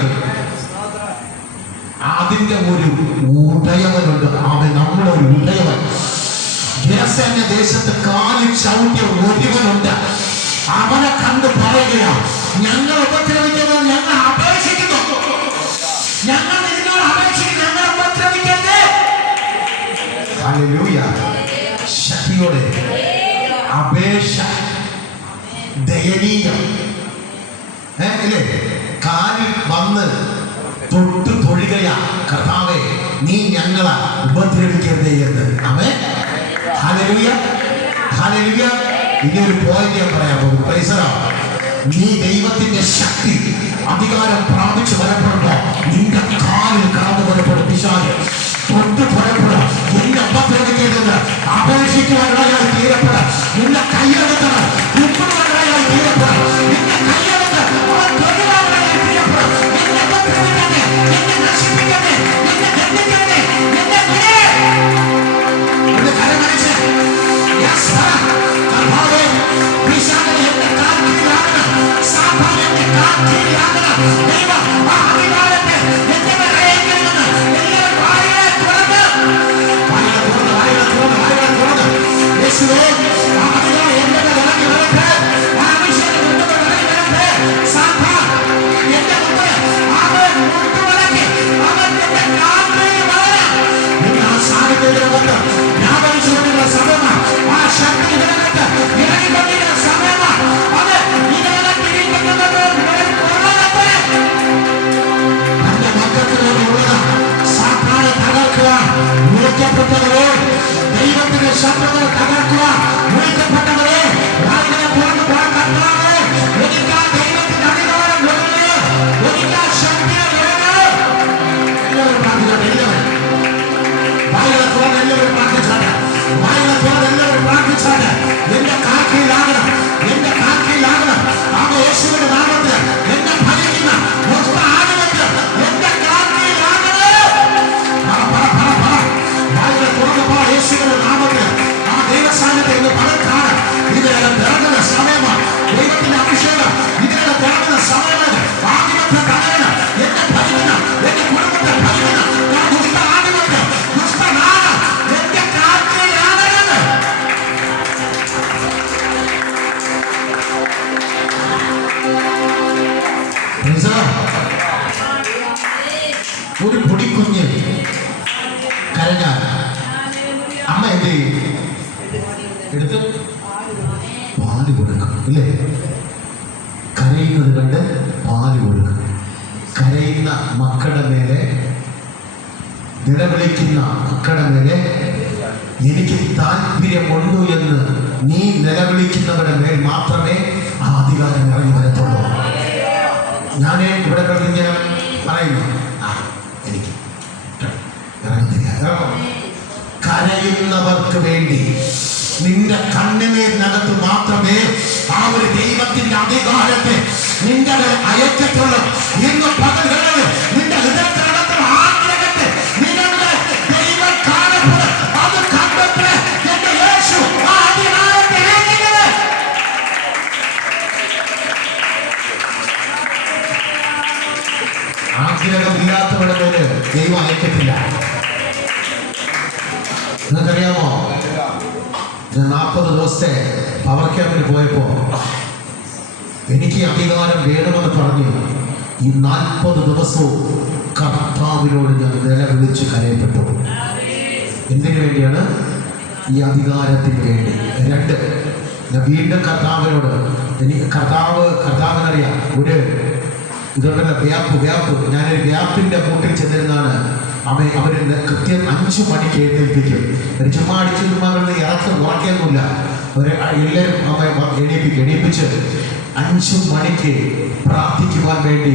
പറയുന്നത്. അതിന്റെ ഒരു ഉടയവനുണ്ട്. അവൻ നമ്മളൊരു ഉടയവൻ. ഗേസേന്റെ ദേശത്ത് കാലിൽ ചവിട്ടിയ ഒരുവനുണ്ട്. അവനെ കണ്ട് പറയുകയാണ്, ഞങ്ങൾ ഉപദ്രവിക്കുന്നത് ഞങ്ങൾ അപേക്ഷിക്കുന്നു, ഞങ്ങൾ ഇതിനോട് അപേക്ഷിക്കുന്നു, ഞങ്ങൾ ഉപദ്രവിക്കരുത്. ഹല്ലേലൂയ. ശക്തിയോടെ അപേക്ഷ ദയനീയം അല്ലേ? കാലിൽ വന്ന് തൊട്ട് തൊഴുകയാ, കർത്താവേ നീ ഞങ്ങളെ ഉപദ്രവിക്കരുതേ എന്ന്. ആമേൻ. ഹല്ലേലൂയ, ഹല്ലേലൂയ. ഇനി ഒരു പോയിന്റ് ഞാൻ പറയാൻ പോകും. Praise the Lord. നീ ദൈവത്തിന്റെ ശക്തി അധികാരം പ്രാപിച്ചു വരപ്പെടുമ്പോ നിന്റെ കാലിൽ കടന്നു വരപ്പെടും പിശാച്. തൊട്ട് തൊഴപ്പെടും. നിന്നെ ഉപദ്രവിക്കരുതെന്ന് അപേക്ഷിക്കുവാനായി തീരപ്പെടാം. നിന്നെ കയ്യെടുക്കണം, ഉപ്പുവാനായി തീരപ്പെടാം. നിന്നെ കയ്യെടുത്ത് അവൻ തൊഴിലാളിയായി തീരപ്പെടും. നിന്നെ ഉപദ്രവിക്കരുത്, നിന്നെ നശിപ്പിക്കരുത്, നിന്നെ ദണ്ഡിക്കരുത്, നിന്നെ കരമടിച്ച് കർത്താവേ പിശാചിനെ എന്റെ കാൽക്കീഴിലാക്കണം, സാത്താനെ എന്റെ കാൽക്കീഴിലാക്കണം. ദൈവം ആ അധികാരത്തെ എന്റെ മേൽ അയക്കണമെന്ന് എല്ലാവരും വായിലെ തുറന്ന് യേശുവേ ആ അധികാരം എന്റെ മേൽ ഇറങ്ങി വരട്ടെ. ആ അഭിഷേകം എന്റെ മേൽ ഇറങ്ങി വരട്ടെ. സാത്താൻ എന്റെ മുമ്പിൽ അവൻ മുട്ടുമടക്കി അവൻ എന്റെ കാൽക്കീഴിൽ വളരാം. നിങ്ങൾ ആ സാന്നിധ്യത്തിനകത്ത് വ്യാപരിച്ചുകൊണ്ടിരുന്ന സമയമാണ്. ആ ശക്തി ഇതിനകത്ത് ഇറങ്ങിക്കൊണ്ടിരുന്ന സമയമാണ്. അത് ഇതിനകത്ത് ഇരിക്കുന്നത് തന്റെ മക്കൾക്കുള്ളത് സാത്താനെ തകർക്കുവാൻ വിളിക്കപ്പെട്ടവരെ, ദൈവത്തിന്റെ ശബ്ദങ്ങൾ തകർക്കുവാൻ വിളിക്കപ്പെട്ടവരെ, വായിലെ തുറന്നു പോകാൻ കർത്താവേ എനിക്ക് ആ ദൈവത്തിന്റെ അധികാരം വരുന്നത്, എനിക്ക് ആ ശക്തിയെ വരുന്നത്. എല്ലാവരും പ്രാർത്ഥിച്ചോട്ടെ. എല്ലാവരും വായിലെ തുറന്ന് എല്ലാവരും പ്രാർത്ഥിച്ചോട്ടെ. വായിലെ തുറന്ന് എല്ലാവരും പ്രാർത്ഥിച്ചോട്ടെ. എന്റെ കാൽക്കീഴിലാകണം, എന്റെ കാൽക്കീഴിലാകണം. ആ യേശുവിന്റെ നാമത്തിൽ എന്നെ ഭരിക്കുന്ന ആധിപത്യം എന്റെ കാൽക്കീഴിലാകണം. വായിലെ തുറന്ന് പോ. യേശുവിന്റെ നാമത്തിൽ ആ ദൈവസാന്നിധ്യം ഇന്ന് പലർക്കാണ് ഇതിനെല്ലാം തിറങ്ങുന്ന സമയമാണ്. ദൈവത്തിന്റെ അഭിഷേകം ഇതിനെല്ലാം തിറങ്ങുന്ന സമയമാണ്. ആധിപത്യം തടയണ എന്നെ ഭരിക്കുന്ന, എന്റെ കുടുംബത്തെ ഭരിക്കുന്ന ഞാൻ ദുഷ്ട ആധിപത്യം, ദുഷ്ടനാണ് എന്റെ കാൽക്കീഴിലാകണമെന്ന്. ഒരു പൊടിക്കുഞ്ഞ് കരഞ്ഞാൽ അമ്മ എന്ത് ചെയ്യും? എടുത്ത് പാല് കൊടുക്കും, ഇല്ലേ? കരയുന്നത് കണ്ട് പാല് കൊടുക്കും. കരയുന്ന മക്കളുടെ മേലെ, നിലവിളിക്കുന്ന മക്കളുടെ മേലെ എനിക്ക് താല്പര്യമുണ്ടു എന്ന് നീ നിലവിളിക്കുന്നവരുടെ മേൽ മാത്രമേ ആ അധികാരം ഇറങ്ങി വരത്തുള്ളൂ. ഞാൻ ഇവിടെ കിടന്നിങ്ങനെ പറയുന്നു, എനിക്ക് ഇറങ്ങുന്നില്ല. കരയുന്നവർക്ക് വേണ്ടി നിന്റെ കണ്ണുനീരിനകത്ത് മാത്രമേ ആ ഒരു ദൈവത്തിന്റെ അധികാരത്തെ നിന്റെ അയക്കത്തുള്ളൂ. ഇന്ന് പകലുകളിൽ നിന്റെ ഹൃദയത്തിനകത്ത് ആഗ്രഹത്തെ നിങ്ങളുടെ ദൈവം കാണപ്പെടും. അത് കണ്ടിട്ട് എന്റെ യേശു ആ അധികാരത്തെ അയക്കുന്നത്. ആഗ്രഹമില്ലാത്തവരുടെ മേല് ദൈവം അയക്കത്തില്ല. നിങ്ങൾക്കറിയാമോ, ഞാൻ 40 ദിവസത്തെ പവർ ക്യാമ്പിന് പോയപ്പോ എനിക്ക് അധികാരം വേണമെന്ന് പറഞ്ഞു. ഈ 40 ദിവസവും കർത്താവിനോട് ഞാൻ നിലവിളിച്ച് കരയപ്പെട്ടു. എന്തിനു വേണ്ടിയാണ്? ഈ അധികാരത്തിന് വേണ്ടി. 2, ഞാൻ വീണ്ടും കർത്താവിനോട്, എനിക്ക് കർത്താവിനറിയാം ഒരു ഇതുകൊണ്ടല്ല വ്യാപ്പ്. ഞാനൊരു വ്യാപ്പിന്റെ മൂട്ടിൽ ചെന്നിരുന്നാണ് അവര് കൃത്യം 5 മണിക്ക് എഴുന്നേൽപ്പിക്കും. ഒരു ചുമ്മാ അടിച്ചു ചുമ്മാ ഉറക്കൊന്നുമില്ല. അവര് എല്ലാവരും എണീപ്പിച്ച് 5 മണിക്ക് പ്രാർത്ഥിക്കുവാൻ വേണ്ടി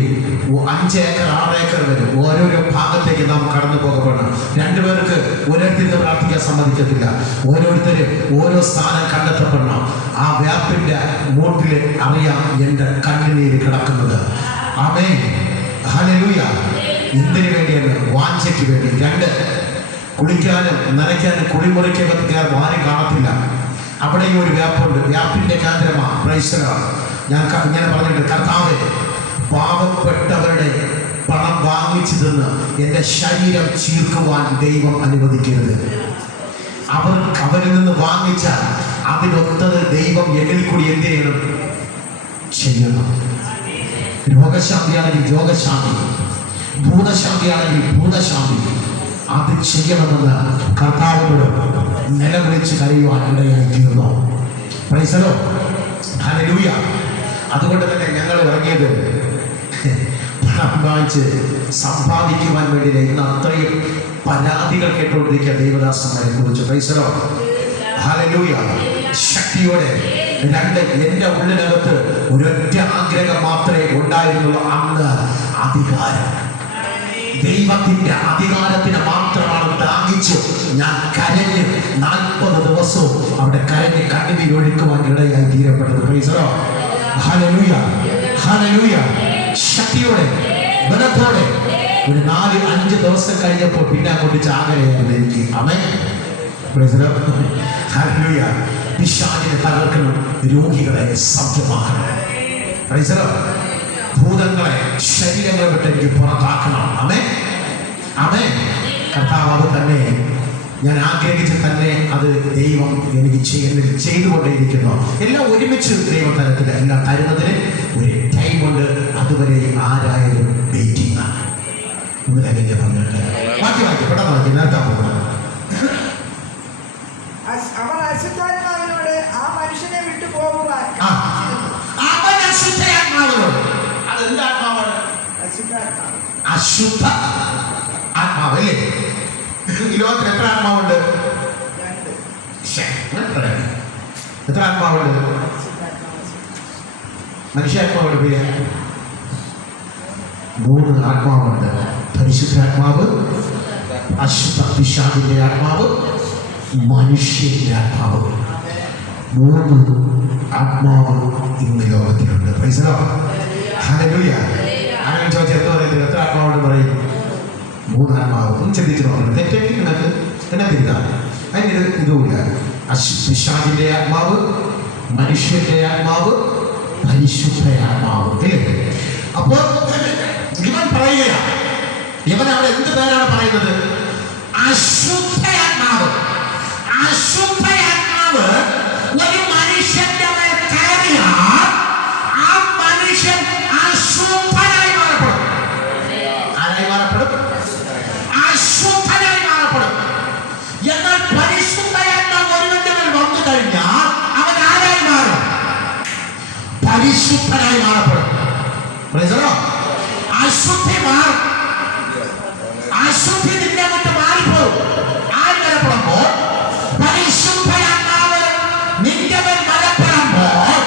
5 ഏക്കർ 6 ഏക്കർ വരും. ഓരോരോ ഭാഗത്തേക്ക് നാം കടന്നു പോകപ്പെടണം. 2 പേർക്ക് ഓരോരുത്തർക്ക് പ്രാർത്ഥിക്കാൻ സമ്മതിക്കത്തില്ല. ഓരോരുത്തര് ഓരോ സ്ഥാനം കണ്ടെത്തപ്പെടണം. ആ വ്യാപ്പിന്റെ മൂട്ടില് അറിയാം എൻ്റെ കണ്ണുനീര് കിടക്കുന്നത്. ആമേൻ, ഹല്ലേലൂയ. എന്തിനു വേണ്ടിയാണ്? വാഞ്ചയ്ക്ക് വേണ്ടി. 2, കുളിക്കാനും നനയ്ക്കാനും കുളിമുറിക്കകത്ത് ആരും കാണത്തില്ല. അവിടെയും ഒരു വ്യാപ്പുണ്ട്. വ്യാപ്പിന്റെ കേന്ദ്രമാണ്. Price the Lord. ഞാൻ ഇങ്ങനെ പറഞ്ഞിട്ടുണ്ട്, കർത്താവേ പാവപ്പെട്ടവരുടെ വാങ്ങിച്ചു തന്ന് എൻ്റെ ശരീരം ചീർക്കുവാൻ ദൈവം അനുവദിക്കരുത്. അവരിൽ നിന്ന് വാങ്ങിച്ച അതിനൊത്തത് ദൈവം എന്നിൽ കൂടി എന്ത് ചെയ്യണം? ചെയ്യണം. രോഗശാന്തിയാണെങ്കിൽ രോഗശാന്തി, ഭൂതശാന്തിയാണെങ്കിൽ ഭൂതശാന്തി, അത് ചെയ്യണമെന്ന് കർത്താവിനോട് നിലവിളിച്ച് കരയുവാൻ ഇടയായി തീർന്നു. Price the Lord. ഹല്ലേലൂയ. അതുകൊണ്ട് തന്നെ ഞങ്ങൾ ഇറങ്ങിയത് പണം വാങ്ങിച്ച് സമ്പാദിക്കുവാൻ വേണ്ടിയില്ല. ഇന്ന് അത്രയും പരാതികൾ കേട്ടുകൊണ്ടിരിക്കുക ദൈവദാസന്മാരെ കുറിച്ച്. Price the Lord. ഹല്ലേലൂയ. ശക്തിയോടെ എൻ്റെ ഉള്ളിനകത്ത് ഒരൊറ്റ ആഗ്രഹം മാത്രമേ ഉണ്ടായിരുന്നുള്ളൂ. അന്ന് അധികാരം, ദൈവത്തിന്റെ അധികാരത്തിന് മാത്രമാണ് ദാഹിച്ച് ഞാൻ കരഞ്ഞ് 40 ദിവസവും അവിടെ കരഞ്ഞ് കണ്ണുനീരൊഴുക്കുവാൻ ഇടയായി തീരപ്പെട്ടത്. Praise the Lord. ഹല്ലേലൂയ. ഹല്ലേലൂയ. ശക്തിയോടെ ബലത്തോടെ ഒരു 4-5 ദിവസം കഴിഞ്ഞപ്പോൾ പിന്നെ അങ്ങോട്ട് ചാകരയായിരുന്നു എനിക്ക്. ആമേൻ. Praise the Lord. ഹല്ലേലൂയ. പിശാചിനെ തകർക്കണം, രോഗികളെ സൗഖ്യമാക്കണം. Price the Lord. ഭൂതങ്ങളെ ശരീരങ്ങളെ വിട്ട് എനിക്ക് പുറത്താക്കണം. ആമേൻ. ആമേൻ. കർത്താവ് അത് തന്നെ ഞാൻ ആഗ്രഹിച്ച് തന്നെ അത് ദൈവം എനിക്ക് ചെയ്തുകൊണ്ടേയിരിക്കുന്നു. എല്ലാം ഒരുമിച്ച് ദൈവ തരത്തിൽ എല്ലാം തരുന്നതിന് ഒരു ടൈമുണ്ട്. അതുവരെ ആരായാലും വെയിറ്റിംഗ് ആണ്. പറഞ്ഞിട്ട് ബാക്കി പെട്ടെന്ന് വായിക്കും. നേരത്തെ പോകുന്നത് അവൻ അശുദ്ധാത്മാവിനോട് ആ മനുഷ്യനെ വിട്ടു പോകുവാൻ. അവൻ അശുദ്ധാത്മാവിനോട്, അതെന്താത്മാവാണ്? അശുദ്ധ ആത്മാവല്ലേ? ഈ ലോകത്തിൽ എത്ര ആത്മാവുണ്ട്? എത്ര ആത്മാവുണ്ട്? മനുഷ്യാത്മാവുണ്ട്. പിന്നെ 3 ആത്മാവുണ്ട്. പരിശുദ്ധാത്മാവ്, അശുദ്ധ പിശാചിന്റെ ആത്മാവ്, മനുഷ്യന്റെ ആത്മാവ്. 3 ആത്മാവ് ഇന്ന് ലോകത്തിലുണ്ട്. Praise the Lord. ഹല്ലേലൂയ. ആരെങ്കിലും ചോദിച്ചാൽ എന്താ പറയുന്നത്? എത്ര ആത്മാവെന്ന് പറയും? 3 ആത്മാവ്. ഒന്ന് ചിന്തിച്ചു നോക്കണം. തെറ്റെങ്കിൽ നിങ്ങൾക്ക് എന്നെ തിരുത്താം. അതിന് ഇതുമില്ല. പിശാചിന്റെ ആത്മാവ്, മനുഷ്യന്റെ ആത്മാവ്, പരിശുദ്ധ ആത്മാവ്. അല്ലേ? അപ്പോൾ ഇവൻ പറയുകയാണ്, ഇവൻ അവിടെ എന്ത് പേരാണ് പറയുന്നത്? അശുദ്ധയാത്മാവ്. അശുദ്ധയാത്മാവ് ഒരു മനുഷ്യന്റെ മേൽ കയറിയാൽ ആ മനുഷ്യൻ അശുദ്ധനായി മാറപ്പെടും. ആരായി മാറപ്പെടും? അശുദ്ധനായി മാറപ്പെടും. എന്നാൽ പരിശുദ്ധയാത്മാവ് ഒരുവന്റെ മേൽ വന്നു കഴിഞ്ഞാൽ അവൻ ആരായി മാറും? പരിശുദ്ധനായി മാറപ്പെടും. അശുദ്ധി മാറും. അശുദ്ധി നിന്റെ അങ്ങോട്ട് മാറിപ്പോകും. ആര് വരപ്പെടുമ്പോൾ? പരിശുദ്ധയാത്മാവ് നിന്റെ മേൽ വരപ്പെടുമ്പോൾ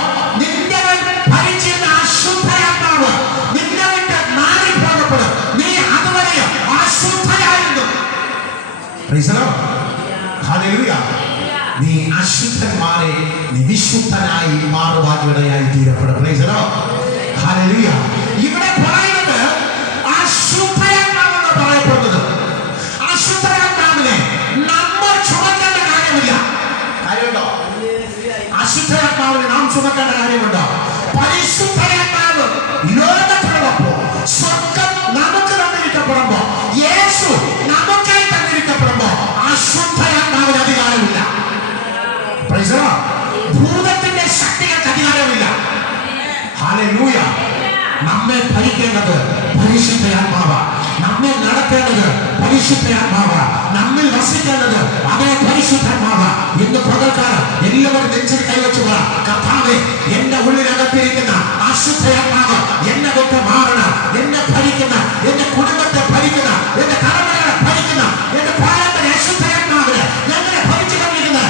നിന്റെ മേൽ ഭരിച്ചിരുന്ന അശുദ്ധയാത്മാവ് നിന്നെ വിട്ട് മാറിപ്പോകപ്പെടും. നീ അതുവരെ അശുദ്ധയായിരുന്നു. ഹല്ലേലൂയ. നീ അശുദ്ധന്മാരെ നീ വിശുദ്ധനായി മാറുവാൻ ഇടയായി തീരപ്പെടും. ഹല്ലേലൂയ. ഇവിടെ പറയുന്നത് അശുദ്ധയാത്മാവെന്ന് പറയപ്പെടുന്നത്. അശുദ്ധയാത്മാവിനെ നമ്മൾ ചുമക്കേണ്ട കാര്യമില്ല. കാര്യമുണ്ടോ? അശുദ്ധയാത്മാവിനെ നാം ചുമക്കേണ്ട കാര്യമുണ്ടോ? പരിശുദ്ധയാത്മാവ് ലോകത്തിലുള്ളപ്പോ, സ്വർഗം നമുക്ക് തന്നിരിക്കപ്പെടുമ്പോ, യേശു നമുക്കായി തന്നിരിക്കപ്പെടുമ്പോ അശുദ്ധയാത്മാവിന് അധികാരമില്ല. ഭൂതത്തിന്റെ ശക്തികൾക്ക് അധികാരമില്ല. ഹല്ലേലൂയ. നമ്മെ ഭരിക്കേണ്ടത് പരിശുദ്ധയാത്മാവ. നമ്മെ നടത്തേണ്ടത് പരിശുദ്ധയാത്മാവ. നമ്മിൽ വസിക്കേണ്ടത് അതേ പരിശുദ്ധാത്മാവ. ഇന്ന് പകൽക്കാലം എല്ലാവരും നെഞ്ചിൽ കൈവച്ചു പറ, കർത്താവേ, എന്റെ ഉള്ളിനകത്തിരിക്കുന്ന അശുദ്ധയാത്മാവ് എന്നെ വിട്ട് മാറണം. എന്നെ ഭരിക്കുന്ന, എന്റെ കുടുംബത്തെ ഭരിക്കുന്ന, എന്റെ തലമുറകളെ ഭരിക്കുന്ന, എന്റെ പാരമ്പര്യ അശുദ്ധയാത്മാവിനെ ഞങ്ങളെ ഭരിച്ചു കൊണ്ടിരിക്കുന്നത്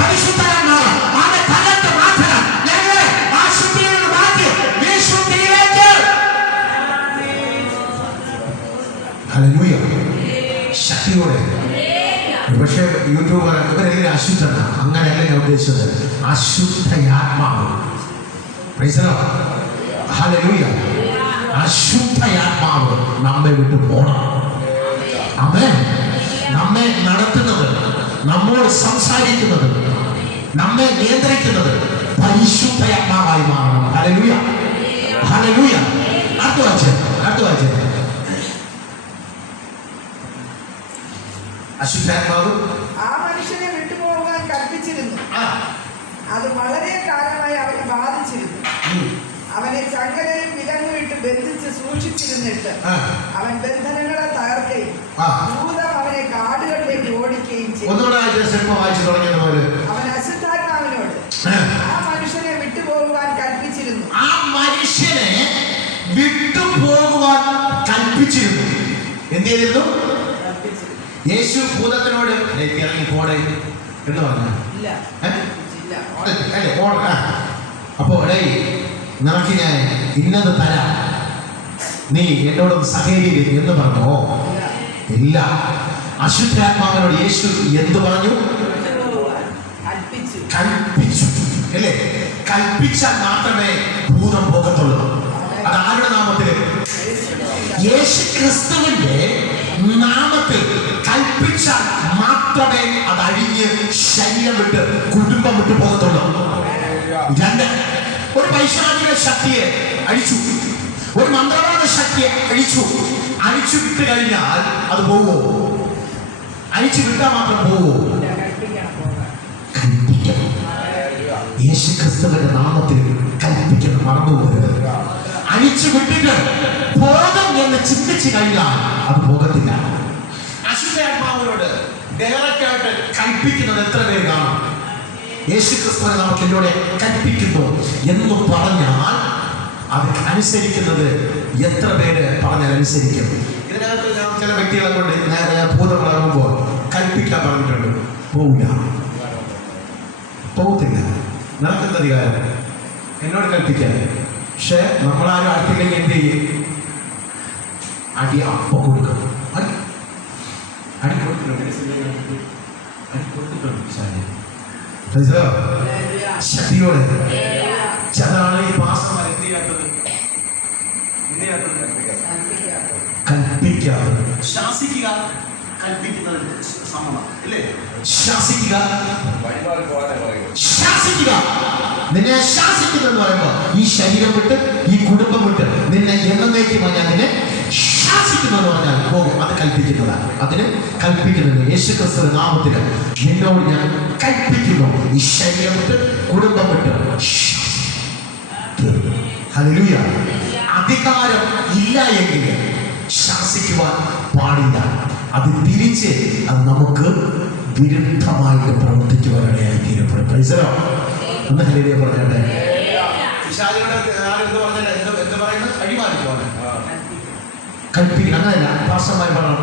പരിശുദ്ധയാത്മാവ് അവനെ തലത്ത് മാറ്റണം. ഞങ്ങളെ അശുദ്ധിയിൽ നിന്ന് മാറ്റി വിശുദ്ധിയിലേക്ക്. ഹല്ലേലൂയ. ശക്തിയോടെ. പക്ഷേ യൂട്യൂബർ ഇവരെല്ലാം അശുദ്ധന, അങ്ങനെയല്ല ഞാൻ ഉദ്ദേശിച്ചത്. അശുദ്ധയാത്മാവ്. Praise the Lord. ഹല്ലേലൂയ. അശുദ്ധയാത്മാവ് നമ്മെ വിട്ട് പോണം. ആമേൻ. നമ്മെ നടത്തുന്നത്, നമ്മോട് സംസാരിക്കുന്നത്, നമ്മെ നിയന്ത്രിക്കുന്നത് പരിശുദ്ധയാത്മാവായി മാറണം. ഹല്ലേലൂയ. ഹല്ലേലൂയ. അടുത്ത വായിച്ചേ. അശുദ്ധാത്മാവ് ആ മനുഷ്യനെ വിട്ടുപോകാൻ കൽപ്പിച്ചിരുന്നു. ആ അത് വളരെ കാലമായി അവനെ ബാധിച്ചിരുന്നു. അവനെ ചങ്ങലയും വിലങ്ങുമിട്ട് ബന്ധിച്ച് സൂക്ഷിച്ചിരുന്നിട്ട് അവൻ ബന്ധനങ്ങളെ തകർക്കുകയും ഭൂതം അവനെ കാടുകളിലേക്ക് ഓടിക്കുകയും ചെയ്തു. അവൻ അശുദ്ധാത്മാവിനോട് ആ മനുഷ്യനെ വിട്ടുപോകുവാൻ കൽപ്പിച്ചിരുന്നു. ആ മനുഷ്യനെ വിട്ടുപോകുവാൻ കൽപ്പിച്ചിരുന്നു. എന്ത് ചെയ്തിരുന്നു? യേശു ഭൂതത്തിനോട് ഇറങ്ങി പോടെ എന്ന് പറഞ്ഞു. അപ്പോ നിനക്ക് ഞാൻ ഇന്നത് തരാം, നീ എന്നോടൊന്ന് സഹകരിക്കും എന്ന് പറഞ്ഞോ? ഇല്ല. അശുദ്ധാത്മാവിനോട് യേശു എന്ത് പറഞ്ഞു? കൽപ്പിച്ചു. അല്ലേ? കൽപ്പിച്ചാൽ മാത്രമേ ഭൂതം പോകത്തുള്ളൂ. അത് ആരുടെ നാമത്തിൽ? യേശു ക്രിസ്തുവിന്റെ നാമത്തിൽ കൽപ്പിച്ചാൽ മാത്രമേ അത് അഴിഞ്ഞ് ശരീരം വിട്ട് കുടുംബം വിട്ടു പോകത്തുള്ളൂ. രണ്ട്, ഒരു പൈശാചിക ശക്തിയെ അഴിച്ചു, ഒരു മന്ത്രവാദ ശക്തിയെ അഴിച്ചു വിട്ട് കഴിഞ്ഞാൽ അത് പോവോ? അഴിച്ചു വിട്ടാൽ മാത്രം പോവോ? കൽപ്പിക്കണം. യേശു ക്രിസ്തുവിന്റെ നാമത്തിൽ കൽപ്പിക്കണം. മറന്നുപോകരുത്. അഴിച്ചു വിട്ടിട്ട് ബോധം എന്ന് ചിന്തിച്ചു കഴിഞ്ഞാൽ അത് പോകത്തില്ല. അശുദ്ധാത്മാവിനോട് ഡയറക്റ്റായിട്ട് കൽപ്പിക്കുന്നത് എത്ര പേര് കാണും? യേശു ക്രിസ്തുവിന്റെ നാമത്തിലൂടെ കൽപ്പിക്കുന്നു എന്ന് പറഞ്ഞാൽ അത് അനുസരിക്കുന്നത് എത്ര പേര് പറഞ്ഞാൽ അനുസരിക്കും? ഇതിനകത്ത് ഞാൻ ചില വ്യക്തികളെ കൊണ്ട് ഭൂതം വളർന്നുമ്പോൾ കൽപ്പിക്കാൻ പറഞ്ഞിട്ടുണ്ട്. പോകത്തില്ല. നിനക്കെന്ത് അധികാരം എന്നോട് കൽപ്പിക്കാൻ? പക്ഷെ നമ്മളാരും അടുത്തില്ലെങ്കിൽ എന്ത് ചെയ്യും? അടി അപ്പം കൊടുക്കും. അടി കൊടുത്തിട്ടുണ്ട് ശക്തിയോടെ. അതാണ് ഈ മാസന്മാർ എന്ത് ചെയ്യാത്തത്? കൽപ്പിക്കാതെ ശാസിക്കുക. കൽപ്പിക്കുന്നത് സമമാണ് അല്ലേ? ശാസിക്കുക. നിന്നെ ശാസിക്കുന്നതെന്ന് പറയുമ്പോ ഈ ശരീരം വിട്ട് ഈ കുടുംബം വിട്ട് നിന്നെ എന്നേക്കുമായി ഞാൻ നിന്നെ ശാസിക്കുന്നെന്ന് പറഞ്ഞാൽ പോകും. അത് കൽപ്പിക്കുന്നതാണ്. അതിന് കൽപ്പിക്കുന്നത് യേശു ക്രിസ്തുവിന്റെ നാമത്തിൽ നിന്നോട് ഞാൻ കൽപ്പിക്കുന്നു, ഈ ശരീരം വിട്ട് കുടുംബം വിട്ട്. ഹല്ലേലൂയ. അധികാരം ഇല്ല എങ്കിൽ ശാസിക്കുവാൻ പാടില്ല. അത് തിരിച്ച് അത് നമുക്ക് വിരുദ്ധമായിട്ട് പ്രവർത്തിക്കുവാനിടയായി തീരപ്പെടും. ഒന്ന് ഹല്ലേലൂയ പറഞ്ഞേ. കൽപ്പിക്കണം. അങ്ങനെയല്ല, പാസ്റ്റർമാർ പറഞ്ഞു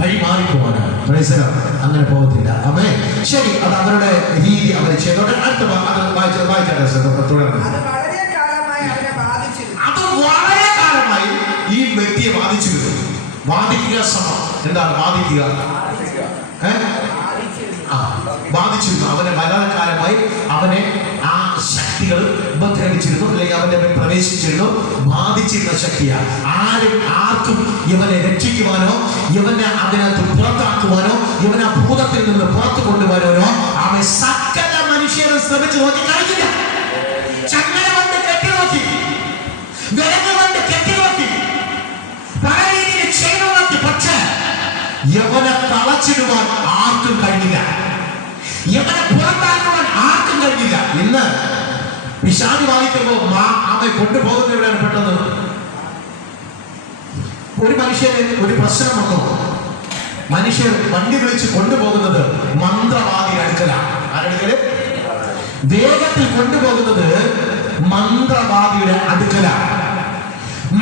വഴി മാറിപ്പോവാനാണ്. അങ്ങനെ പോകത്തില്ല. അമ്മേ ശരി, അത് അവരുടെ രീതി അവർ ചെയ്തോട്ടെ. അടുത്ത തുടർന്ന് അത് വളരെ കാലമായി ഈ വ്യക്തിയെ ബാധിച്ചിരുന്നു. ബാധിക്കുക ശ്രമം എന്താണ്? ബാധിച്ചിരുന്നു. അവനെ ബലാത്കാരമായി അവനെ ആ ശക്തികൾ ഉപദ്രവിച്ചിരുന്നു, അല്ലെങ്കിൽ അവന്റെ മേൽ പ്രവേശിച്ചിരുന്നു. ബാധിച്ചിരുന്ന ശക്തിയാണ്. ആർക്കും ഇവനെ രക്ഷിക്കുവാനോ ഇവനെ അതിനകത്ത് പുറത്താക്കുവാനോ ഇവനെ ഭൂതത്തിൽ നിന്ന് പുറത്തു കൊണ്ടുവരാനോ അവൻ സകല മനുഷ്യരും ശ്രമിച്ചു നോക്കി കഴിഞ്ഞില്ല. ചങ്ങല കൊണ്ട് കെട്ടി നോക്കി, വിലങ്ങ് കൊണ്ട് കെട്ടി നോക്കി, പല രീതിയിൽ ചെയ്തു നോക്കി. പക്ഷേ യവനെ തളച്ചിടുവാൻ ആർക്കും കഴിഞ്ഞില്ല. യവനെ പുറത്താക്കുവാൻ ആർക്കും കഴിഞ്ഞില്ല. ഇന്ന് പിശാച് ബാധിക്കുമ്പോൾ അവൻ കൊണ്ടുപോകുന്ന എവിടെയാണ് പെട്ടത്? ഒരു മനുഷ്യന് ഒരു പ്രശ്നം വന്നു, മനുഷ്യർ വണ്ടി വിളിച്ച് കൊണ്ടുപോകുന്നത് മന്ത്രവാദിയുടെ അടുക്കലാണ്. ആരടുക്കല്? വേഗത്തിൽ കൊണ്ടുപോകുന്നത് മന്ത്രവാദിയുടെ അടുക്കലാണ്.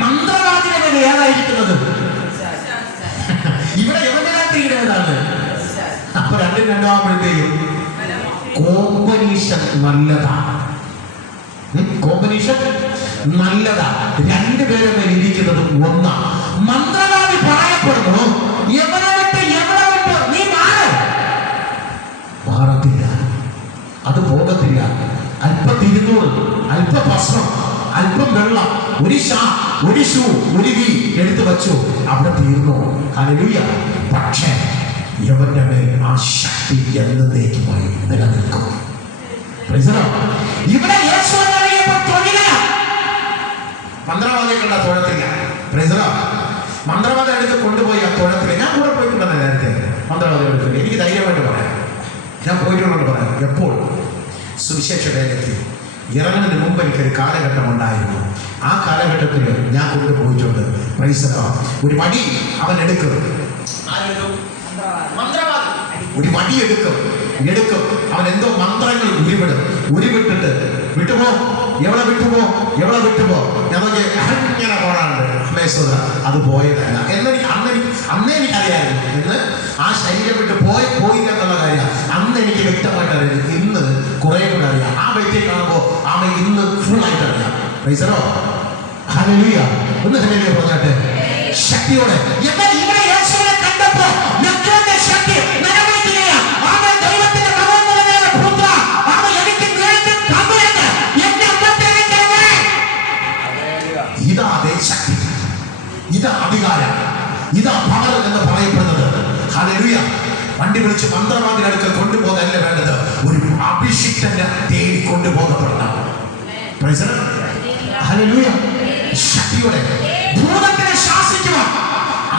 മന്ത്രവാദിയുടെ മേലെ ഏതായിരിക്കുന്നത്? ഇവിടെ എവന്റെ രാത്രിയുടെ ഏതാണ്? അപ്പൊ രണ്ടാകുമ്പോഴത്തേക്കും കോമ്പനീഷൻ നല്ലതാണ്. കോമ്പനീഷൻ നല്ലതാണ്. രണ്ടുപേരെ മേൽ ഇരിക്കുന്നത് ഒന്നാണ്. മന്ത്രവാദി പറയപ്പെടുന്നു, എവിടെ വിട്ട് നീ മാറത്തില്ല. അത് പോകത്തില്ല. അല്പ തിരുന്നൂറ്, അല്പ ഭസ്മം, അല്പം വെള്ളം, ഒരു ഷൂ, ഒരു വീ എടുത്തു വച്ചു, അവിടെ തീർന്നു. ഹല്ലേലൂയ. പക്ഷേ യവന്റെ മേൽ ആ ശക്തി എന്നേക്കുമായി നിലനിൽക്കും. ഇവിടെ മന്ത്രവാദികളുടെ തൊഴത്തില്ല. മന്ത്രവാദം എടുത്ത് കൊണ്ടുപോയി ആ തുഴത്തിൽ ഞാൻ കൂടെ പോയിട്ടുണ്ടെന്ന് നേരത്തെ മന്ത്രവാദം എടുത്തില്ല. എനിക്ക് ധൈര്യമായിട്ട് പറയാം, ഞാൻ പോയിട്ടുള്ളത് പറയാം. എപ്പോൾ സുവിശേഷ വേലയ്ക്ക് ഇറങ്ങുന്നതിന് മുമ്പ് എനിക്കൊരു കാലഘട്ടം ഉണ്ടായിരുന്നു. ആ കാലഘട്ടത്തിൽ ഞാൻ കൊണ്ടുപോയിട്ടുണ്ട്. Praise the Lord. ഒരു വടി അവൻ എടുക്കും, മന്ത്രവാദി ഒരു വടി എടുക്കും. അവൻ എന്തോ മന്ത്രങ്ങൾ ഉരുവിട്ടിട്ട് വിട്ടുപോ, എവിടെ വിട്ടുപോ ഞാൻ നോക്കി ഇങ്ങനെ പോടാണ്ട് അത് പോയതല്ല അന്നേ എനിക്കറിയായിരുന്നു. ഇന്ന് ആ ശരീരം വിട്ട് പോയില്ല എന്നുള്ള കാര്യം അന്ന് എനിക്ക് വ്യക്തമായിട്ട് അറിയാം. ഇന്ന് കുറെ കൂടെ അറിയാം. ആ വ്യക്തിയെ കാണുമ്പോൾ അവൻ ഇന്ന് ഫുൾ ആയിട്ട് അറിയാം. പ്രൈസറോ ഹല്ലേലൂയ. ഒന്ന് ഹല്ലേലൂയ പറഞ്ഞാട്ടെ ശക്തിയോടെ. എന്നാൽ ഇവിടെ യേശുവിനെ കണ്ടപ്പോ ശക്തി ശക്തി, ഇതാ അധികാരം, ഇതാ പവർ എന്ന് പറയപ്പെടുന്നത്. ഹല്ലേലൂയ. വണ്ടി വിളിച്ച് മന്ത്രവാദിയുടെ അടുക്കൽ കൊണ്ടുപോകാനല്ല വേണ്ടത്, ഒരു അഭിഷിക്തനെ തേടി കൊണ്ടുപോകപ്പെടണം. Praise the Lord. ഹല്ലേലൂയ. ശക്തിയോടെ ഭൂതത്തിനെ ശാസിക്കുവാൻ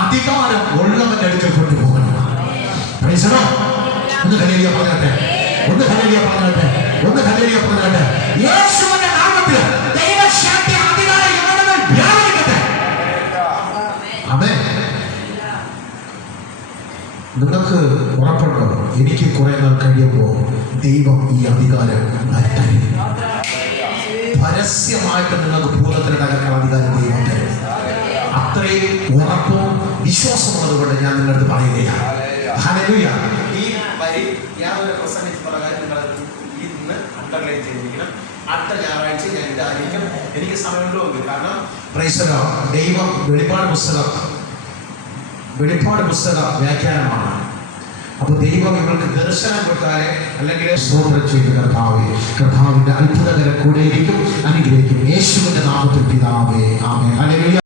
അധികാരം ഉള്ളവന്റെ അടുക്കൽ കൊണ്ടുപോകണം. Praise the Lord. ഒന്ന് ഹല്ലേലൂയ പറഞ്ഞാട്ടെ, ഒന്ന് ഹല്ലേലൂയ പറഞ്ഞാട്ടെ, ഒന്ന് ഹല്ലേലൂയ പറഞ്ഞാട്ടെ. യേശുവിന്റെ നാമത്തിൽ ദൈവശക്തി അധികാരം വ്യാപരിക്കട്ടെ. ആമേൻ. നിങ്ങൾക്ക് ഉറപ്പുണ്ടോ? എനിക്ക് കുറെ നാൾ കഴിയുമ്പോൾ ദൈവം ഈ അധികാരം തരും. പരസ്യമായിട്ട് നിങ്ങൾക്ക് ഭൂതത്തിന് തകർക്കാൻ അധികാരം ദൈവം തരും. അത്രയും ഉറപ്പും വിശ്വാസമുള്ളത് കൊണ്ട് ഞാൻ നിങ്ങളുടെ അടുത്ത് പറയുകയാണ്. ഹല്ലേലൂയ. ഈ വരി ഞാൻ ഒരു പ്രസംഗിച്ച് പറയാൻ നിങ്ങൾ ഇന്ന് അണ്ടർലൈൻ ചെയ്തിരിക്കണം. അടുത്ത ഞായറാഴ്ച ഞാൻ ഇതായിരിക്കും. എനിക്ക് സമയമുണ്ടോ? കാരണം പ്രൈസ് ദി ലോർഡ്. ദൈവം വെളിപ്പാട് പുസ്തക വ്യാഖ്യാനമാണ്. അപ്പൊ ദൈവം നിങ്ങൾക്ക് ദർശനം കൊടുത്താലേ, അല്ലെങ്കിൽ സ്തോത്രം ചെയ്ത് കർത്താവിന്റെ അത്ഭുതകരം കൂടെയിരിക്കും, അനുഗ്രഹിക്കും. യേശുവിന്റെ നാമത്തിൽ പിതാവേ ആമേൻ. ഹല്ലേലൂയ.